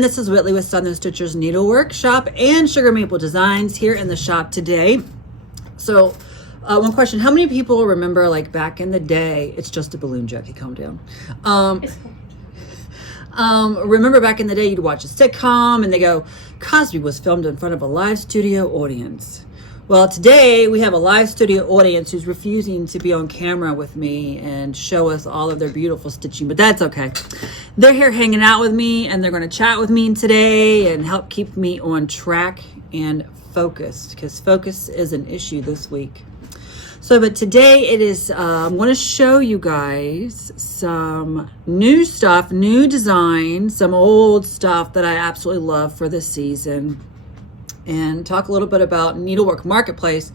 everyone, this is Whitley with Southern Stitchers Needlework Shop and Sugar Maple Designs here in the shop today. So one question, how many people remember like back in the day, it's just a balloon, Jackie, calm down. Remember back in the day you'd watch a sitcom and they go, Cosby was filmed in front of a live studio audience. Well, today we have a live studio audience who's refusing to be on camera with me and show us all of their beautiful stitching, but that's okay. They're here hanging out with me and they're going to chat with me today and help keep me on track and focused, because focus is an issue this week. So, but today it is, I'm going to show you guys some new stuff, new designs, some old stuff that I absolutely love for this season, and talk a little bit about Needlework Marketplace,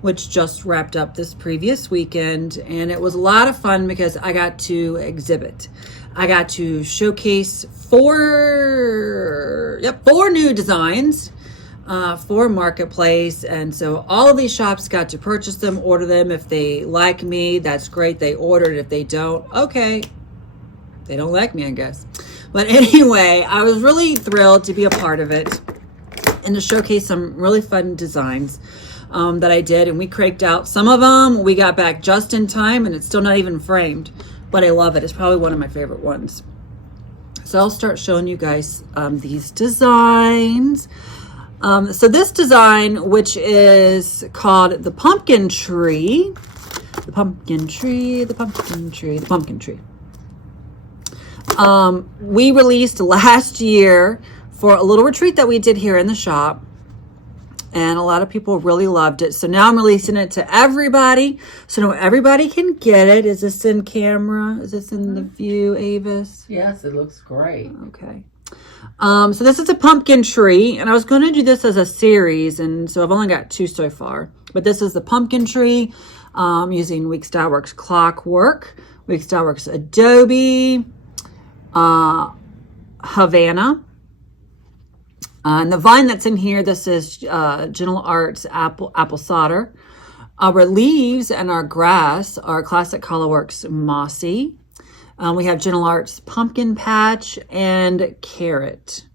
which just wrapped up this previous weekend. And it was a lot of fun because I got to exhibit. I got to showcase four new designs for Marketplace. And so all of these shops got to purchase them, order them. If they like me, that's great. They ordered. If they don't, okay. They don't like me, I guess. But anyway, I was really thrilled to be a part of it and to showcase some really fun designs that I did. And we cranked out some of them. We got back just in time and it's still not even framed, but I love it. It's probably one of my favorite ones. So I'll start showing you guys these designs. So this design, which is called the pumpkin tree, the pumpkin tree, the pumpkin tree, the pumpkin tree. We released last year for a little retreat that we did here in the shop, and a lot of people really loved it. So now I'm releasing it to everybody, so now everybody can get it. Is this in camera? Is this in the view, Avis? Yes, it looks great. Okay. So this is a pumpkin tree, and I was going to do this as a series, and so I've only got 2 so far. But this is the pumpkin tree using Week Style Works Clockwork, Week Style Works Adobe, Havana. And the vine that's in here, this is Gentle Arts Apple Solder. Our leaves and our grass are Classic Colorworks Mossy. We have Gentle Arts Pumpkin Patch and Carrot.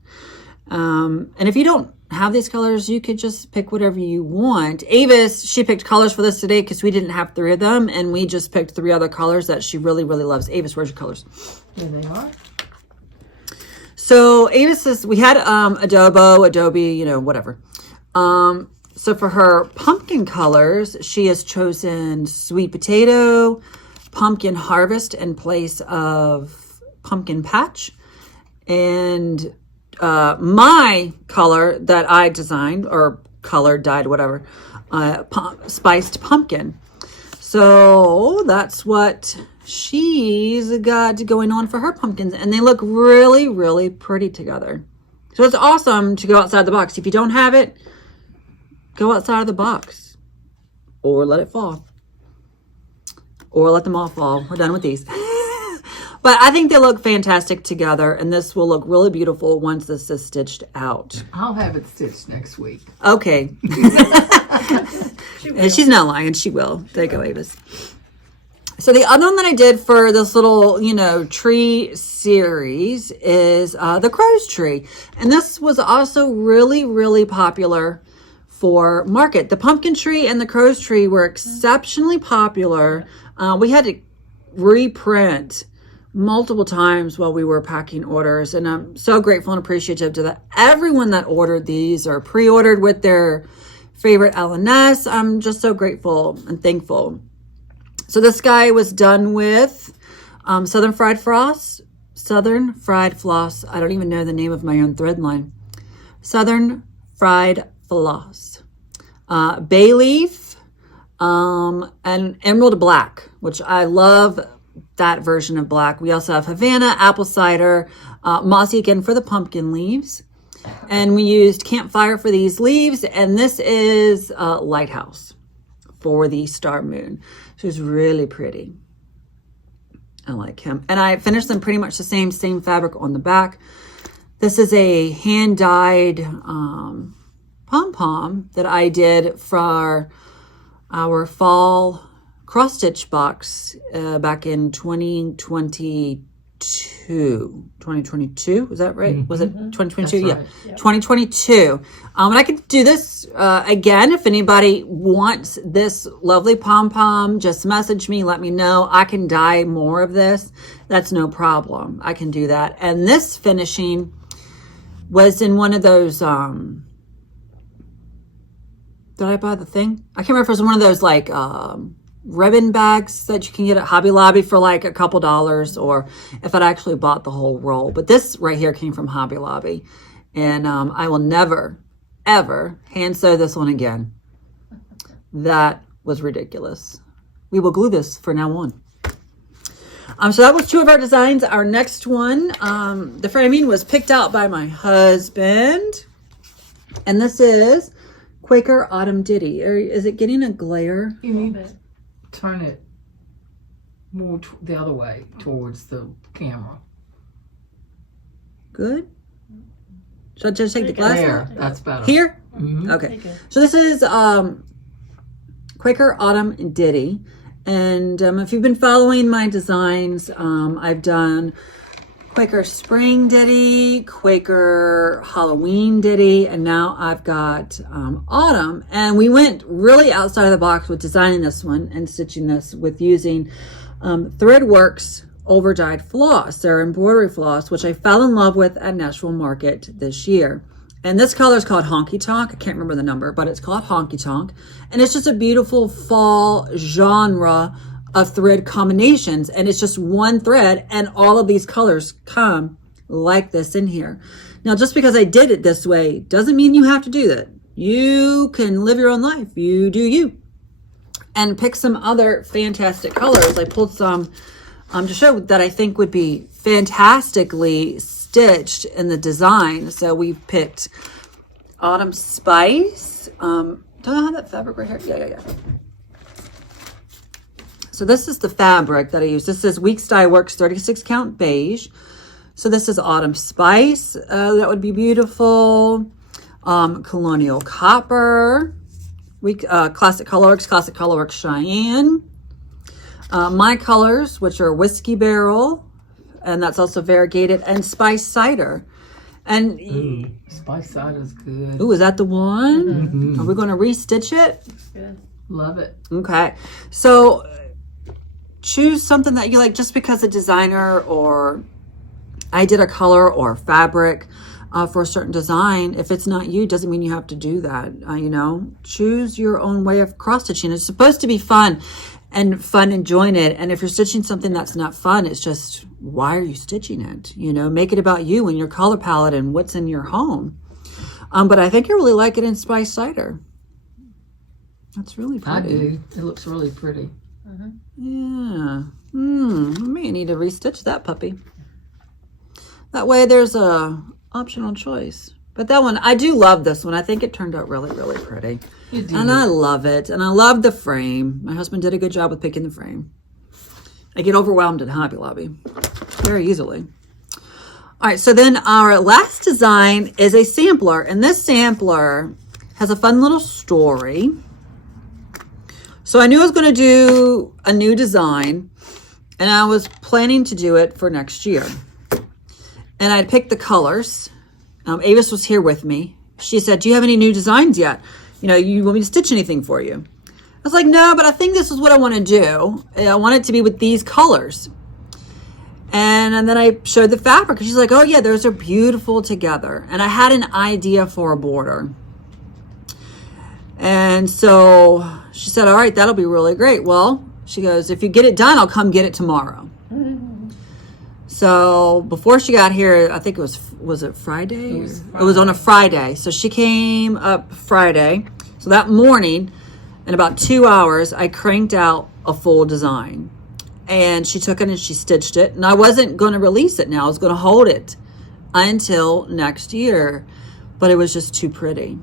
And if you don't have these colors, you could just pick whatever you want. Avis, she picked colors for this today because we didn't have 3 of them, and we just picked 3 other colors that she really, really loves. Avis, where's your colors? There they are. So Avis says we had Adobe, you know, whatever. So for her pumpkin colors, she has chosen Sweet Potato, Pumpkin Harvest in place of Pumpkin Patch. And my color that I designed, or colored, dyed, whatever, Spiced Pumpkin. So that's what she's got going on for her pumpkins, and they look really, really pretty together. So it's awesome to go outside the box. If you don't have it, go outside of the box or let it fall, or let them all fall. We're done with these. But I think they look fantastic together, and this will look really beautiful once this is stitched out. I'll have it stitched next week. Okay. She's not lying. She will. There you go, Avis. So the other one that I did for this little, you know, tree series is the crow's tree. And this was also really, really popular for market. The pumpkin tree and the crow's tree were exceptionally popular. We had to reprint multiple times while we were packing orders. And I'm so grateful and appreciative to everyone that ordered these or pre-ordered with their favorite L&S. I'm just so grateful and thankful. So this guy was done with Southern Fried Floss. I don't even know the name of my own thread line. Southern Fried Floss. Bay leaf and emerald black, which I love that version of black. We also have Havana, apple cider, mossy again for the pumpkin leaves. And we used campfire for these leaves. And this is lighthouse for the star moon. So it's really pretty. I like him. And I finished them pretty much the same fabric on the back. This is a hand-dyed pom-pom that I did for our fall cross-stitch box back in 2022. 2022. Is that right? Was it 2022? That's Yeah. right. 2022. And I could do this again. If anybody wants this lovely pom-pom, just message me, let me know. I can dye more of this. That's no problem. I can do that. And this finishing was in one of those, did I buy the thing? I can't remember if it was one of those like ribbon bags that you can get at Hobby Lobby for like a couple dollars, or if I'd actually bought the whole roll. But this right here came from Hobby Lobby. And I will never, ever hand sew this one again. That was ridiculous. We will glue this from now on. So that was 2 of our designs. Our next one, the framing was picked out by my husband. And this is Quaker Autumn Diddy. Is it getting a glare? You need to turn it more the other way towards the camera. Good. Should I just take the glass There, out? that's better. Here? Mhm. Okay. So this is Quaker Autumn Diddy. And if you've been following my designs, I've done Quaker Spring Diddy, Quaker Halloween Diddy, and now I've got Autumn. And we went really outside of the box with designing this one and stitching this with using Threadworks overdyed floss, their embroidery floss, which I fell in love with at Nashville Market this year. And this color is called Honky Tonk. I can't remember the number, but it's called Honky Tonk. And it's just a beautiful fall genre of thread combinations. And it's just one thread, and all of these colors come like this in here. Now, just because I did it this way doesn't mean you have to do that. You can live your own life. You do you. And pick some other fantastic colors. I pulled some to show that I think would be fantastically stitched in the design. So we picked Autumn Spice. Don't I have that fabric right here? Yeah. So this is the fabric that I use. This is Weeks Dye Works 36 count beige. So this is Autumn Spice. That would be beautiful. Colonial Copper. Classic Colorworks Cheyenne. My colors, which are Whiskey Barrel, and that's also variegated, and Spice Cider. And Spice cider is good. ooh, is that the one? Mm-hmm. Are we going to restitch it? Good. Love it. Okay. So choose something that you like, just because a designer or I did a color or fabric for a certain design. If it's not you, doesn't mean you have to do that. Choose your own way of cross stitching. It's supposed to be fun and enjoying it. And if you're stitching something that's not fun, it's just, why are you stitching it? Make it about you and your color palette and what's in your home. But I think you really like it in Spice Cider. That's really pretty. I do. It looks really pretty. Yeah. I may need to restitch that puppy. That way there's a optional choice. But that one, I do love this one. I think it turned out really, really pretty. You do. And I love it. And I love the frame. My husband did a good job with picking the frame. I get overwhelmed at Hobby Lobby very easily. All right, so then our last design is a sampler. And this sampler has a fun little story. So I knew I was going to do a new design, and I was planning to do it for next year. And I'd picked the colors. Avis was here with me. She said, do you have any new designs yet? You want me to stitch anything for you? I was like, no, but I think this is what I want to do. I want it to be with these colors. And then I showed the fabric. She's like, oh yeah, those are beautiful together. And I had an idea for a border. And so she said, all right, that'll be really great. Well, she goes, if you get it done, I'll come get it tomorrow. So before she got here, I think was it Friday? It was on a Friday. So she came up Friday. So that morning, in about 2 hours, I cranked out a full design. And she took it and she stitched it. And I wasn't going to release it now. I was going to hold it until next year. But it was just too pretty.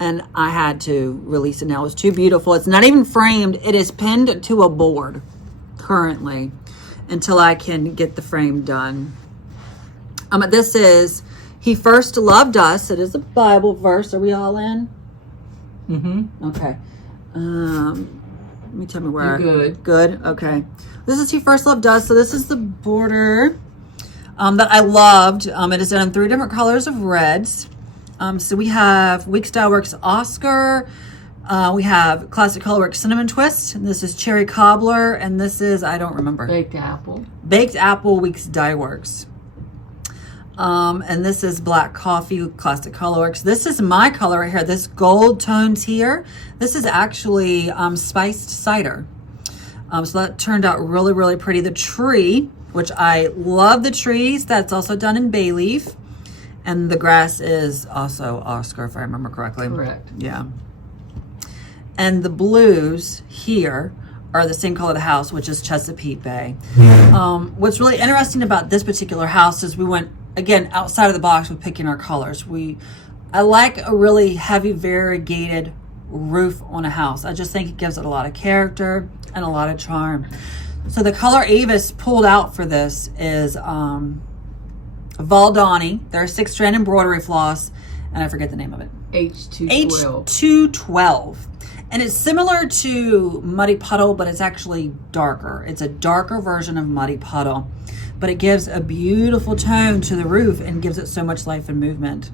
And I had to release it now. It's too beautiful. It's not even framed. It is pinned to a board currently until I can get the frame done. This is He First Loved Us. It is a Bible verse. Are we all in? Mm-hmm. Okay. Let me tell me where. You're good. Good. Okay. This is He First Loved Us. So this is the border. that I loved. It is done in 3 different colors of reds. So we have Week Style Works Oscar. We have Classic Colorworks Cinnamon Twist. And this is Cherry Cobbler. And this is, I don't remember. Baked Apple. Baked Apple Weeks Dye Works. And this is Black Coffee Classic Colorworks. This is my color right here. This gold tones here. This is actually spiced cider. So that turned out really, really pretty. The tree, which I love the trees. That's also done in bay leaf. And the grass is also Oscar, if I remember correctly. Correct. Yeah. And the blues here are the same color of the house, which is Chesapeake Bay. What's really interesting about this particular house is we went, again, outside of the box with picking our colors. I like a really heavy variegated roof on a house. I just think it gives it a lot of character and a lot of charm. So the color Avis pulled out for this is Valdani. They're a 6-strand embroidery floss, and I forget the name of it. H212. H212. And it's similar to Muddy Puddle, but it's actually darker. It's a darker version of Muddy Puddle, but it gives a beautiful tone to the roof and gives it so much life and movement.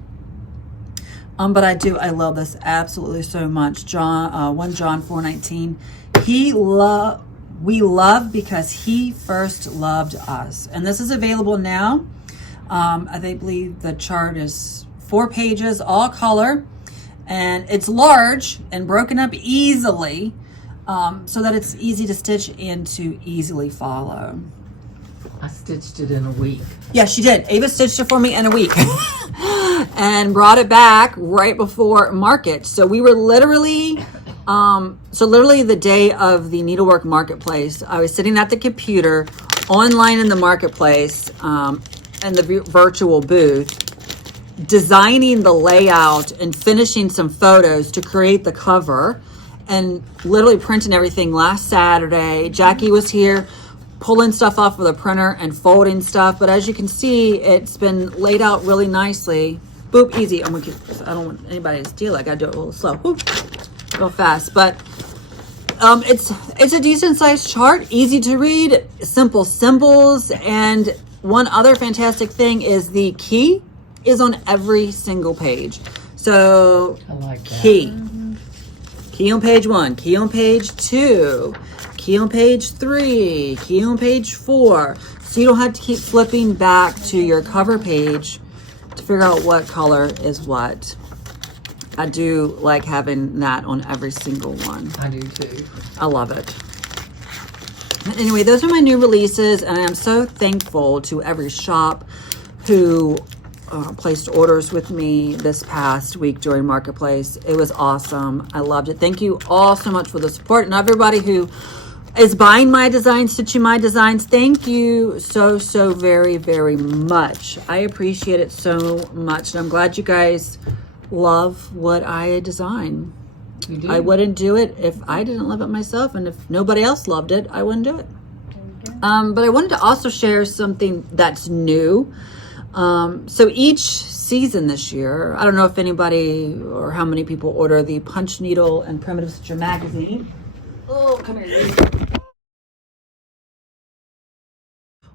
But I love this absolutely so much. 1 John 4:19. We love because he first loved us. And this is available now. I believe the chart is 4 pages, all color. And it's large and broken up easily, so that it's easy to stitch and to easily follow. I stitched it in a week. Yeah, she did. Ava stitched it for me in a week and brought it back right before market. So we were literally, literally the day of the needlework marketplace, I was sitting at the computer online in the marketplace and the virtual booth, designing the layout and finishing some photos to create the cover, and literally printing everything last Saturday. Jackie was here pulling stuff off of the printer and folding stuff, but as you can see, it's been laid out really nicely. Boop, easy. I don't want anybody to steal it. I gotta do it a little slow. Whoop, go fast. But it's a decent sized chart, easy to read, simple symbols, and one other fantastic thing is the key is on every single page. So I like that. Key on page 1, key on page 2, key on page 3, key on page 4. So you don't have to keep flipping back to your cover page to figure out what color is what. I do like having that on every single one. I do too. I love it. Anyway, those are my new releases, and I am so thankful to every shop who placed orders with me this past week during Marketplace. It was awesome. I loved it. Thank you all so much for the support, and everybody who is buying my designs, stitching my designs. Thank you so very, very much. I appreciate it so much, and I'm glad you guys love what I design. You do. I wouldn't do it if I didn't love it myself, and if nobody else loved it, I wouldn't do it. But I wanted to also share something that's new. So each season this year, I don't know if anybody or how many people order the Punch Needle and Primitive Stitcher magazine. Oh, come here.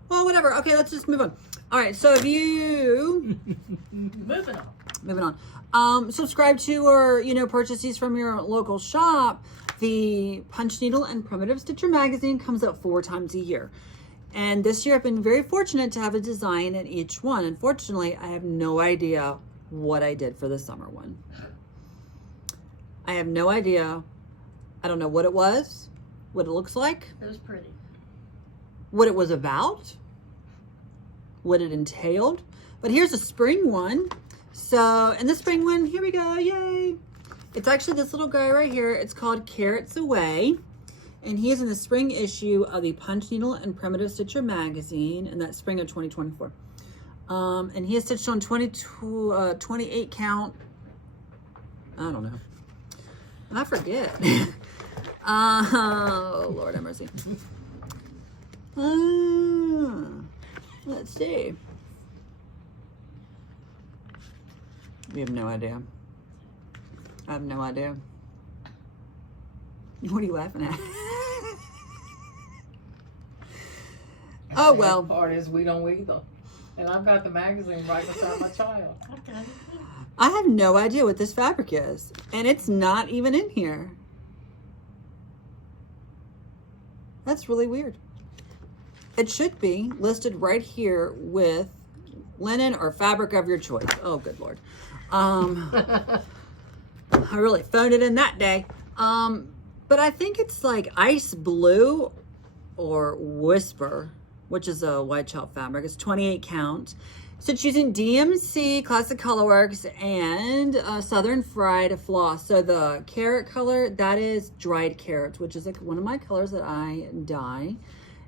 Well, whatever. Okay, let's just move on. All right, so if you... Moving on. Subscribe to or, purchase these from your local shop. The Punch Needle and Primitive Stitcher magazine comes out 4 times a year. And this year I've been very fortunate to have a design in each one. Unfortunately, I have no idea what I did for the summer one. I have no idea. I don't know what it was, what it looks like. It was pretty. What it was about, what it entailed. But here's a spring one. So, and the spring one, here we go, yay. It's actually this little guy right here. It's called Carrots Away. And he is in the spring issue of the Punch Needle and Primitive Stitcher magazine, and that's spring of 2024. And he is stitched on 28 count. I don't know. I forget. Oh, Lord have mercy. Let's see. We have no idea. I have no idea. What are you laughing at? Oh, well. The part is we don't either. And I've got the magazine right beside my child. Okay. I have no idea what this fabric is. And it's not even in here. That's really weird. It should be listed right here with linen or fabric of your choice. Oh, good Lord. I really phoned it in that day. But I think it's like ice blue or whisper, which is a white chalk fabric. It's 28 count. So it's using DMC Classic Colorworks and Southern Fried Floss. So the carrot color, that is dried carrots, which is like one of my colors that I dye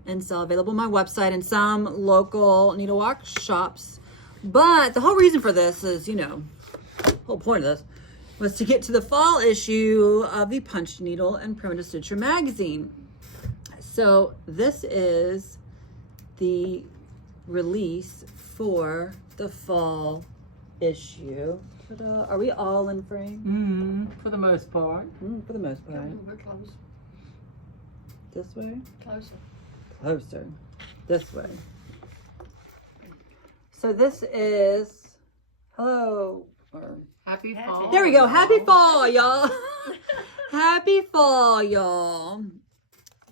and sell, available on my website and some local needlework shops. But the whole reason for this is, you know, the whole point of this was to get to the fall issue of the Punch Needle and Primitive Stitcher magazine. So this is the release for the fall issue. Ta-da. Are we all in frame? For the most part. For the most part. We're close. This way? Closer. Closer. This way. So this is, hello. Happy fall. There we go. Happy fall, y'all. Happy fall, y'all.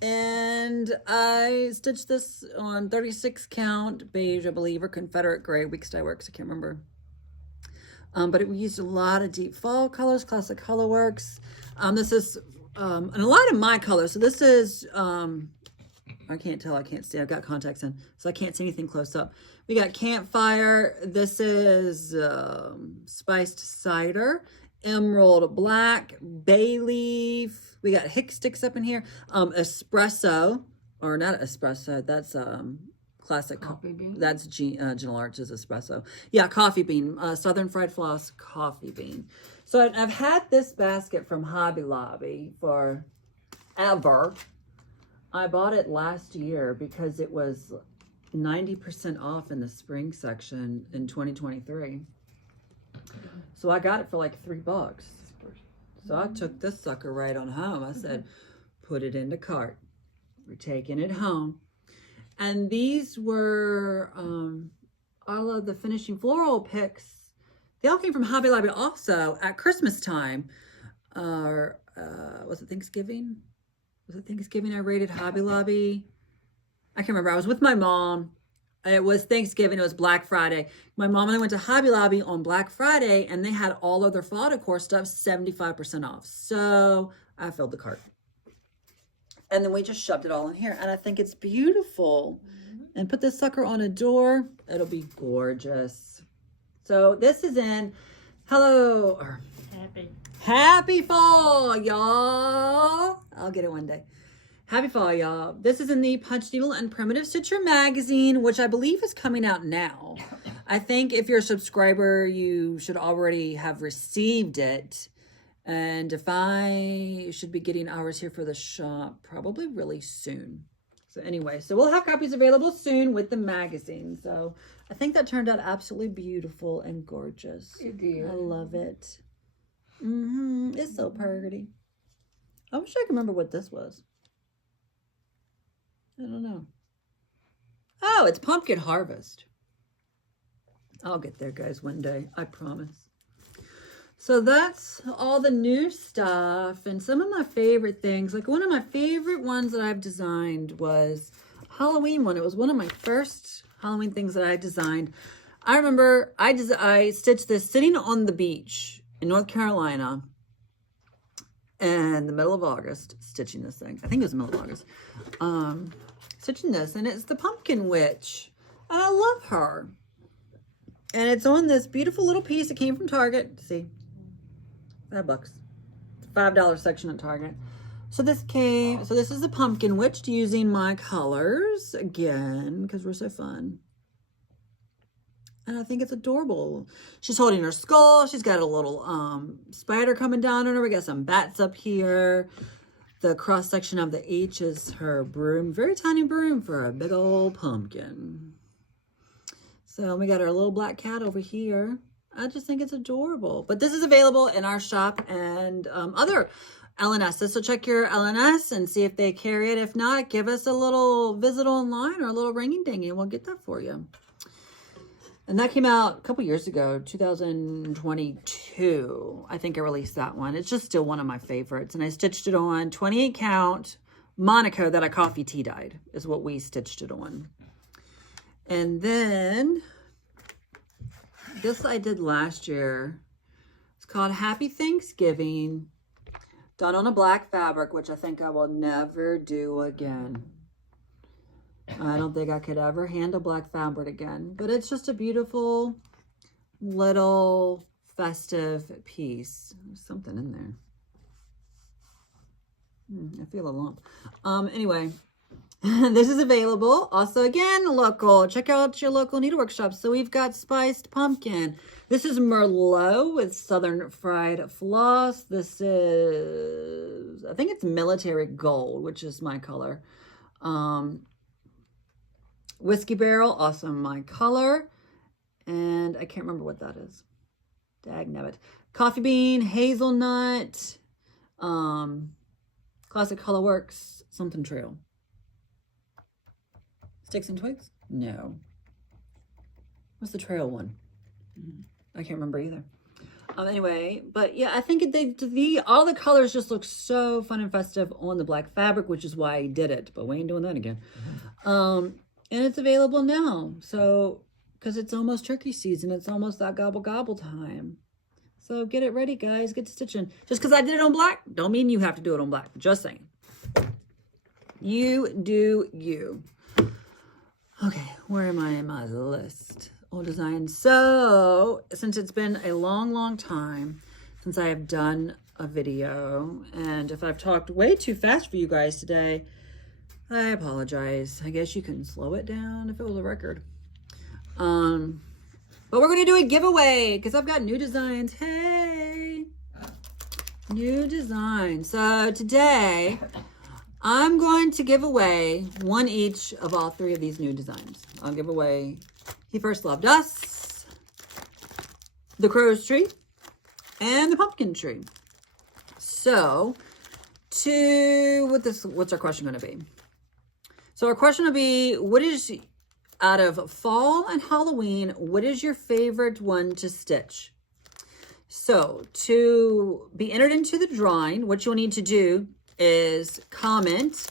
And I stitched this on 36 count beige, I believe, or Confederate gray, Weeks Dye Works, I can't remember. But we used a lot of deep fall colors, Classic Colorworks. This is, and a lot of my colors. So this is, I can't tell, I can't see, I've got contacts in, so I can't see anything close up. We got Campfire. This is Spiced Cider. Emerald Black, Bay Leaf. We got Hick Sticks up in here. Espresso, or not espresso, that's classic. Coffee bean? That's Gentle Arches Espresso. Yeah, Coffee Bean. Southern Fried Floss Coffee Bean. So I've had this basket from Hobby Lobby forever. I bought it last year because it was 90% off in the spring section in 2023. So I got it for like $3. So I took this sucker right on home. I said, put it in the cart. We're taking it home. And these were all of the finishing floral picks. They all came from Hobby Lobby also at Christmas time. Was it Thanksgiving? Was it Thanksgiving I raided Hobby Lobby? I can't remember. I was with my mom. It was Thanksgiving. It was Black Friday. My mom and I went to Hobby Lobby on Black Friday, and they had all of their fall decor stuff 75% off. So I filled the cart. And then we just shoved it all in here. And I think it's beautiful. And put this sucker on a door. It'll be gorgeous. So this is in Happy fall, y'all. I'll get it one day. Happy fall, y'all. This is in the Punch Needle and Primitive Stitcher magazine, which I believe is coming out now. I think if you're a subscriber, you should already have received it. And if I should be getting ours here for the shop, probably really soon. So anyway, so we'll have copies available soon with the magazine. So I think that turned out absolutely beautiful and gorgeous. It did. I love it. It's so pretty. I wish I could remember what this was. I don't know. Oh, it's Pumpkin Harvest. I'll get there, guys, one day. I promise. So that's all the new stuff and some of my favorite things. Like one of my favorite ones that I've designed was Halloween one. It was one of my first Halloween things that I designed. I remember I stitched this sitting on the beach in North Carolina in the middle of August, stitching this thing. I think it was the middle of August. Stitching this, and it's the Pumpkin Witch. And I love her. And it's on this beautiful little piece. It came from Target. See? $5. It's a $5 section at Target. So this is the Pumpkin Witch using my colors again, because we're so fun. And I think it's adorable. She's holding her skull. She's got a little spider coming down on her. We got some bats up here. The cross section of the H is her broom. Very tiny broom for a big old pumpkin. So we got our little black cat over here. I just think it's adorable. But this is available in our shop and other LNSs. So check your LNS and see if they carry it. If not, give us a little visit online or a little ringing dingy and we'll get that for you. And that came out a couple years ago, 2022. I think I released that one. It's just still one of my favorites. And I stitched it on 28 count Monaco that I coffee tea dyed is what we stitched it on. And then this I did last year. It's called Happy Thanksgiving. Done on a black fabric, which I think I will never do again. I don't think I could ever handle black fabric again. But it's just a beautiful little festive piece. There's something in there. I feel a lump. Anyway, this is available. Also, again, local. Check out your local needlework shops. So we've got Spiced Pumpkin. This is Merlot with Southern Fried Floss. This is, I think it's Military Gold, which is my color. Whiskey Barrel, also my color. And I can't remember what that is. Dagnabbit. Coffee Bean, Hazelnut, Classic Colorworks, something Trail. Sticks and Twigs? No. What's the Trail one? I can't remember either. Anyway, but yeah, I think all the colors just look so fun and festive on the black fabric, which is why I did it. But we ain't doing that again. And it's available now. So, because it's almost turkey season. It's almost that gobble gobble time. So get it ready, guys. Get to stitching. Just because I did it on black, don't mean you have to do it on black. Just saying. You do you. Okay, where am I in my list? Old design. So, since it's been a long, long time since I have done a video, and if I've talked way too fast for you guys today, I apologize. I guess you can slow it down if it was a record. But we're going to do a giveaway because I've got new designs. Hey! New designs. So today, I'm going to give away one each of all three of these new designs. I'll give away He First Loved Us, the Crow's Tree, and the Pumpkin Tree. So, what's our question going to be? So our question will be, what is, out of fall and Halloween, what is your favorite one to stitch? So to be entered into the drawing, what you'll need to do is comment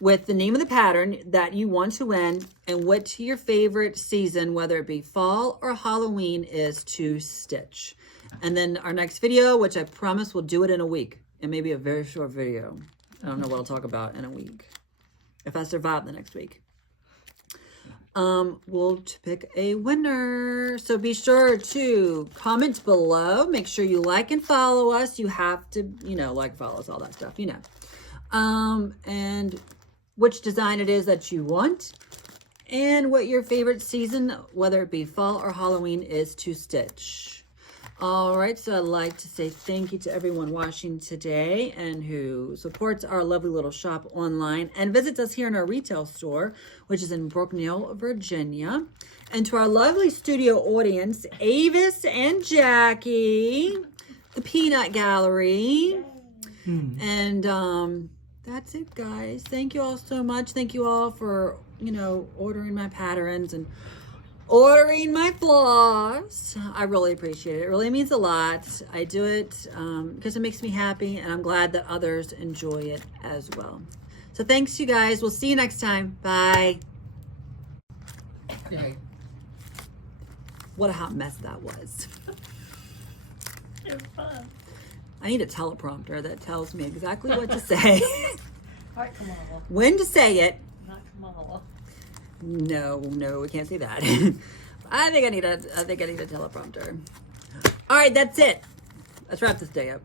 with the name of the pattern that you want to win and what your favorite season, whether it be fall or Halloween, is to stitch. And then our next video, which I promise we'll do it in a week. It may be a very short video. I don't know what I'll talk about in a week, if I survive the next week. We'll pick a winner. So be sure to comment below. Make sure you like and follow us. You have to, like, follow us, all that stuff, and which design it is that you want and what your favorite season, whether it be fall or Halloween, is to stitch. All right, so I'd like to say thank you to everyone watching today and who supports our lovely little shop online and visits us here in our retail store, which is in Brookneal, Virginia. And to our lovely studio audience, Avis and Jackie, the Peanut Gallery. And that's it, guys. Thank you all so much. Thank you all for, ordering my patterns and ordering my floss. I really appreciate it. It really means a lot. I do it because it makes me happy, and I'm glad that others enjoy it as well. So thanks, you guys. We'll see you next time. Bye. Okay. What a hot mess that was. It's fun. I need a teleprompter that tells me exactly what to say. All right, Kamala. When to say it. Not Kamala. No, we can't say that. I think I need a teleprompter. All right, that's it. Let's wrap this day up.